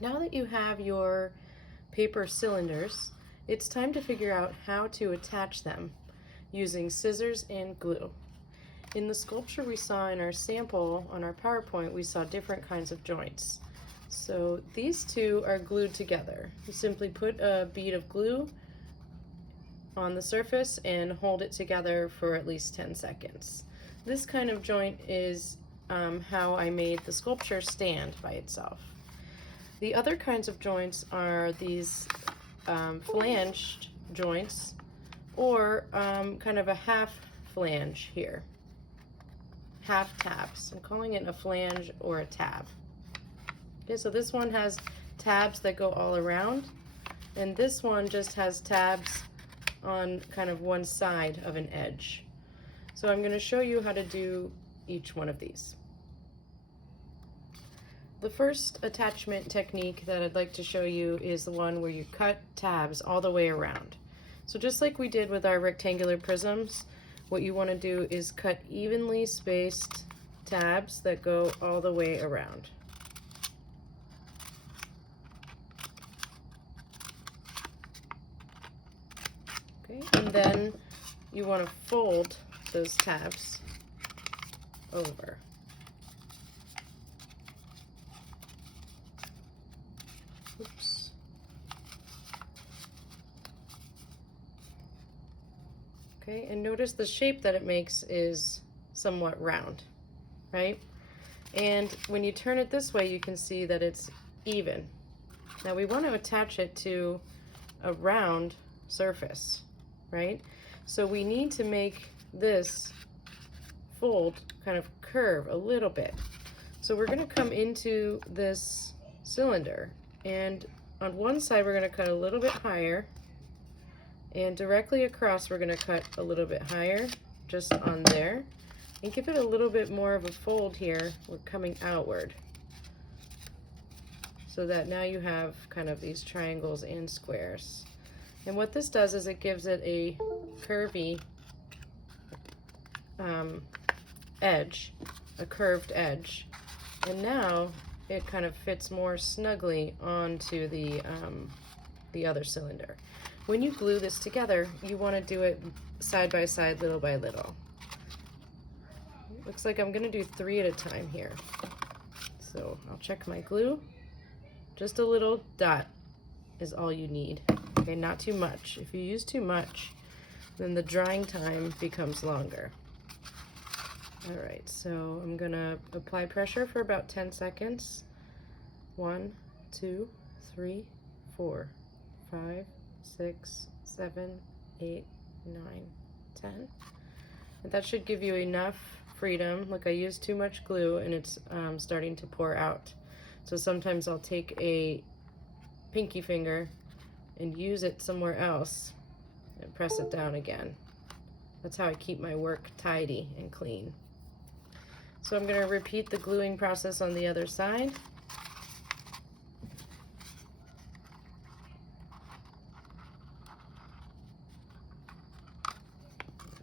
Now that you have your paper cylinders, it's time to figure out how to attach them using scissors and glue. In the sculpture we saw in our sample on our PowerPoint, we saw different kinds of joints. So these two are glued together. You simply put a bead of glue on the surface and hold it together for at least 10 seconds. This kind of joint is how I made the sculpture stand by itself. The other kinds of joints are these flanged joints, or kind of a half flange here. Half tabs. I'm calling it a flange or a tab. Okay, so this one has tabs that go all around, and this one just has tabs on kind of one side of an edge. So I'm going to show you how to do each one of these. The first attachment technique that I'd like to show you is the one where you cut tabs all the way around. So just like we did with our rectangular prisms, what you want to do is cut evenly spaced tabs that go all the way around. Okay, and then you want to fold those tabs over. Oops. Okay, and notice the shape that it makes is somewhat round, right? And when you turn it this way, you can see that it's even. Now we want to attach it to a round surface, right? So we need to make this fold kind of curve a little bit. So we're going to come into this cylinder, and on one side we're going to cut a little bit higher, and directly across we're going to cut a little bit higher just on there, and give it a little bit more of a fold here. We're coming outward, so that now you have kind of these triangles and squares. And what this does is it gives it a curvy edge, a curved edge, and now it kind of fits more snugly onto the other cylinder. When you glue this together, you want to do it side by side, little by little. Looks like I'm going to do 3 at a time here. So I'll check my glue. Just a little dot is all you need. Okay, not too much. If you use too much, then the drying time becomes longer. All right, so I'm gonna apply pressure for about 10 seconds. 1, 2, 3, 4, 5, 6, 7, 8, 9, 10. And that should give you enough freedom. Look, I used too much glue and it's starting to pour out. So sometimes I'll take a pinky finger and use it somewhere else and press it down again. That's how I keep my work tidy and clean. So I'm going to repeat the gluing process on the other side.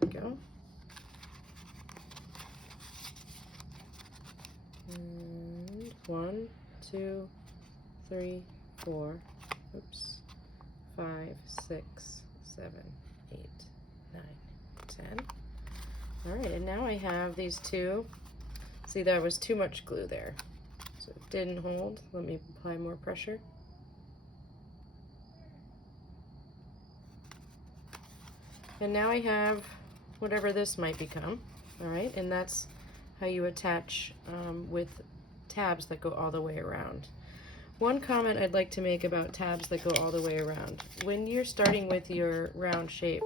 There we go. And 1, 2, 3, 4, oops, 5, 6, 7, 8, 9, 10. All right, and now I have these two. See, there was too much glue there, so it didn't hold. Let me apply more pressure. And now I have whatever this might become, all right? And that's how you attach with tabs that go all the way around. One comment I'd like to make about tabs that go all the way around. When you're starting with your round shape,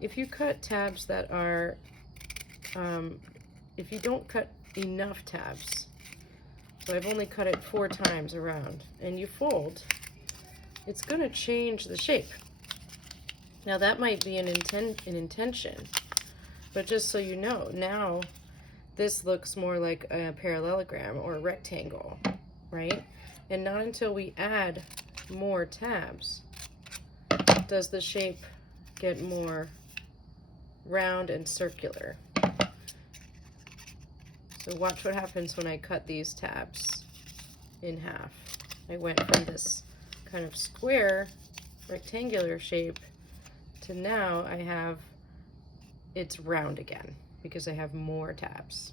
if you cut tabs that are, if you don't cut enough tabs, so I've only cut it 4 times around, and you fold, it's going to change the shape. Now that might be an intention, but just so you know, now this looks more like a parallelogram or a rectangle, right? And not until we add more tabs does the shape get more round and circular. So watch what happens when I cut these tabs in half. I went from this kind of square rectangular shape to now I have it's round again because I have more tabs.